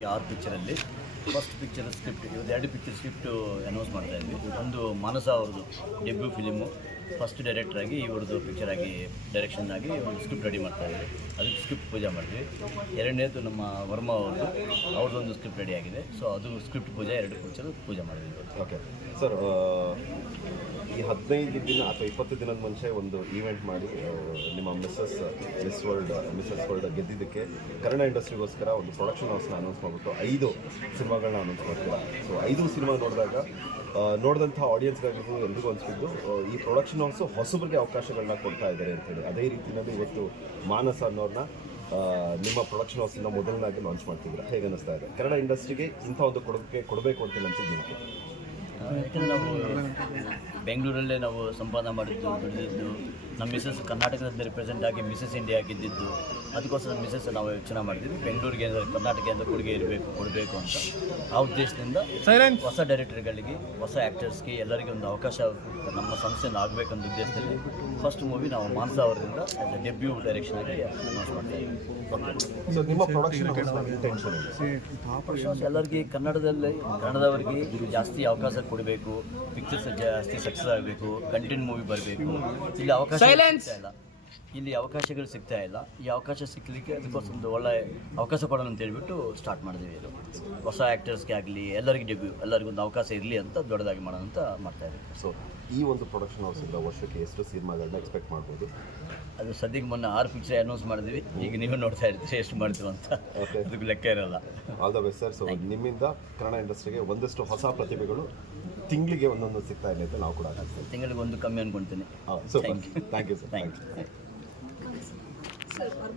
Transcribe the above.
ಆರು ಪಿಕ್ಚರಲ್ಲಿ first picture script ಇವತ್ತು ಎರಡು ಪಿಕ್ಚರ್ ಸ್ಕ್ರಿಪ್ಟ್ ಅನೌನ್ಸ್ ಮಾಡ್ತಾ ಇದ್ವಿ. ಒಂದು ಮಾನಸ ಅವ್ರದ್ದು ಡೆಬ್ಯೂ ಫಿಲಿಮು ಫಸ್ಟ್ ಆಗಿ ಇವ್ರದ್ದು ಪಿಕ್ಚರ್ ಆಗಿ ಡೈರೆಕ್ಷನ್ ಆಗಿ ಒಂದು ಸ್ಕ್ರಿಪ್ಟ್ ರೆಡಿ ಮಾಡ್ತಾ ಇದ್ದೀವಿ ಅದಕ್ಕೆ ಸ್ಕ್ರಿಪ್ಟ್ ಪೂಜೆ ಮಾಡಿದ್ವಿ. ಎರಡನೇದು ನಮ್ಮ ವರ್ಮ ಅವ್ರದ್ದು. ಅವ್ರದ್ದೊಂದು ಸ್ಕ್ರಿಪ್ಟ್ ರೆಡಿ ಆಗಿದೆ. ಸೊ ಅದು ಸ್ಕ್ರಿಪ್ಟ್ ಪೂಜೆ, ಎರಡು ಪಿಕ್ಚರ್ ಪೂಜೆ ಮಾಡಿದ್ವಿ ಓಕೆ ಸರ್ ಈ ಹದಿನೈದು ದಿನ ಅಥವಾ ಇಪ್ಪತ್ತು ದಿನದ ಮುಂಚೆ ಒಂದು ಈವೆಂಟ್ ಮಾಡಿ ನಿಮ್ಮ Mrs Miss World Mrs World ಗೆದ್ದಿದ್ದಕ್ಕೆ Kannada ಇಂಡಸ್ಟ್ರಿಗೋಸ್ಕರ ಒಂದು ಪ್ರೊಡಕ್ಷನ್ ಹೌಸ್ನ ಅನೌನ್ಸ್ ಮಾಡ್ಬಿಟ್ಟು ಐದು ಸಿನಿಮಾಗಳನ್ನ ಅನೌನ್ಸ್ ಮಾಡ್ತೀರಾ? ಸೊ ಐದು ಸಿನಿಮಾ ನೋಡಿದಾಗ ನೋಡಿದಂಥ ಆಡಿಯನ್ಸ್ಗಳಿಗೂ ಎಲ್ರಿಗೂ ಅನಿಸ್ಬಿಟ್ಟು ಈ ಪ್ರೊಡಕ್ಷನ್ ಹೌಸು ಹೊಸಬ್ರಿಗೆ ಅವಕಾಶಗಳನ್ನ ಕೊಡ್ತಾ ಇದ್ದಾರೆ ಅಂತೇಳಿ ಅದೇ ರೀತಿಯಲ್ಲಿ ಇವತ್ತು ಮಾನಸ ಅನ್ನೋರನ್ನ ನಿಮ್ಮ ಪ್ರೊಡಕ್ಷನ್ ಹೌಸಿಂದ ಮೊದಲನಾಗಿ ಲಾಂಚ್ ಮಾಡ್ತಿದ್ದೀರಾ ಹೇಗೆ ಅನಿಸ್ತಾ ಇದೆ? ಕನ್ನಡ ಇಂಡಸ್ಟ್ರಿಗೆ ಇಂಥ ಒಂದು ಕೊಡುಗೆ ಕೊಡಬೇಕು ಅಂತ ಅನಿಸಿದ್ದು ನಿಮಗೆ? ನಾವು ಬೆಂಗಳೂರಲ್ಲೇ ನಾವು ಸಂಪಾದನೆ ಮಾಡಿದ್ದು, ದುಡಿದಿದ್ದು ನಮ್ಮ ಮಿಸಸ್ ಕರ್ನಾಟಕದಲ್ಲಿ ರಿಪ್ರೆಸೆಂಟ್ ಆಗಿ ಮಿಸಸ್ ಇಂಡಿಯಾ ಗೆದ್ದಿದ್ದು ಅದಕ್ಕೋಸ್ಕರ ಮಿಸಸ್ ನಾವು ಯೋಚನೆ ಮಾಡಿದ್ವಿ. ಬೆಂಗಳೂರಿಗೆ ಅಂದರೆ ಕರ್ನಾಟಕದಿಂದ ಕೊಡುಗೆ ಇರಬೇಕು ಕೊಡಬೇಕು ಅಂತ. ಆ ಉದ್ದೇಶದಿಂದ ಹೊಸ ಡೈರೆಕ್ಟರ್ಗಳಿಗೆ ಹೊಸ ಆ್ಯಕ್ಟರ್ಸ್ಗೆ ಎಲ್ಲರಿಗೂ ಒಂದು ಅವಕಾಶ ನಮ್ಮ ಸಂಸ್ಥೆಯಿಂದ ಆಗಬೇಕಂತ ಉದ್ದೇಶದಲ್ಲಿ ಫಸ್ಟ್ ಮೂವಿ ನಾವು ಮಾನ್ಸ ಅವರಿಂದ ಡೆಬ್ಯೂ ಡೈರೆಕ್ಷನ್ ಆಗಿ ಅನೌನ್ಸ್ ಮಾಡ್ತಾ ಇದ್ದೀವಿ. ಓಕೆ ಸೊ ಪ್ರೊಡಕ್ಷನ್ ಹೌಸ್ನ ಇಂಟೆನ್ಷನ್ ಇದೆ ವಿಶ್ವಾಸ ಎಲ್ಲರಿಗೆ ಕನ್ನಡದಲ್ಲಿ ಕನ್ನಡದವರಿಗೆ ಜಾಸ್ತಿ ಅವಕಾಶ ಕೊಡಬೇಕು ಪಿಕ್ಚರ್ಸ್ ಜಾಸ್ತಿ ಸಕ್ಸಸ್ ಆಗಬೇಕು ಕಂಟೆಂಟ್ ಮೂವಿ ಬರಬೇಕು ಇಲ್ಲಿ ಅವಕಾಶ ಇಲ್ಲಿ. ಅವಕಾಶಗಳು ಸಿಗ್ತಾ ಇಲ್ಲ. ಈ ಅವಕಾಶ ಸಿಕ್ಕಲಿಕ್ಕೆ ಅದಕ್ಕೋಸ್ಕರ ಒಂದು ಒಳ್ಳೆ ಅವಕಾಶ ಕೊಡೋಣ ಅಂತ ಹೇಳ್ಬಿಟ್ಟು ಸ್ಟಾರ್ಟ್ ಮಾಡಿದ್ವಿ ಇದು. ಹೊಸ ಆ್ಯಕ್ಟರ್ಸ್ಗೆ ಆಗಲಿ ಎಲ್ಲರಿಗೂ ಡೆಬ್ಯೂ ಎಲ್ಲರಿಗೂ ಒಂದು ಅವಕಾಶ ಇರಲಿ ಅಂತ ದೊಡ್ಡದಾಗಿ ಮಾಡೋಣ ಅಂತ ಮಾಡ್ತಾ ಇದ್ದೀವಿ. ಸೊ ಈ ಒಂದು ಪ್ರೊಡಕ್ಷನ್ ಹೌಸಿಂದ ವರ್ಷಕ್ಕೆ ಎಷ್ಟು ಸಿನಿಮಾಗಳನ್ನ ಎಕ್ಸ್ಪೆಕ್ಟ್ ಮಾಡ್ಬೋದು? ಅದು ಸದ್ಯಕ್ಕೆ ಮೊನ್ನೆ ಆರು ಪಿಕ್ಚರ್ ಅನೌನ್ಸ್ ಮಾಡಿದ್ವಿ. ಈಗ ನೀವು ನೋಡ್ತಾ ಇರ್ತೀರಿ ಎಷ್ಟು ಮಾಡ್ತೀವಿ ಅಂತ. ಅದಕ್ಕೆ ಲೆಕ್ಕ ಇರಲ್ಲ. All the best sir so ನಿಮ್ಮಿಂದ ಕನ್ನಡ ಇಂಡಸ್ಟ್ರಿಗೆ ಒಂದಷ್ಟು ಹೊಸ ಪ್ರತಿಭೆಗಳು ತಿಂಗಳಿಗೆ ಒಂದೊಂದು ಸಿಗ್ತಾ ಇಲ್ಲ ಅಂತ ನಾವು ಕೂಡ ತಿಂಗಳಿಗೆ ಒಂದು ಕಮ್ಮಿ ಅನ್ಕೊಂತೀನಿ. Thank you thank you sir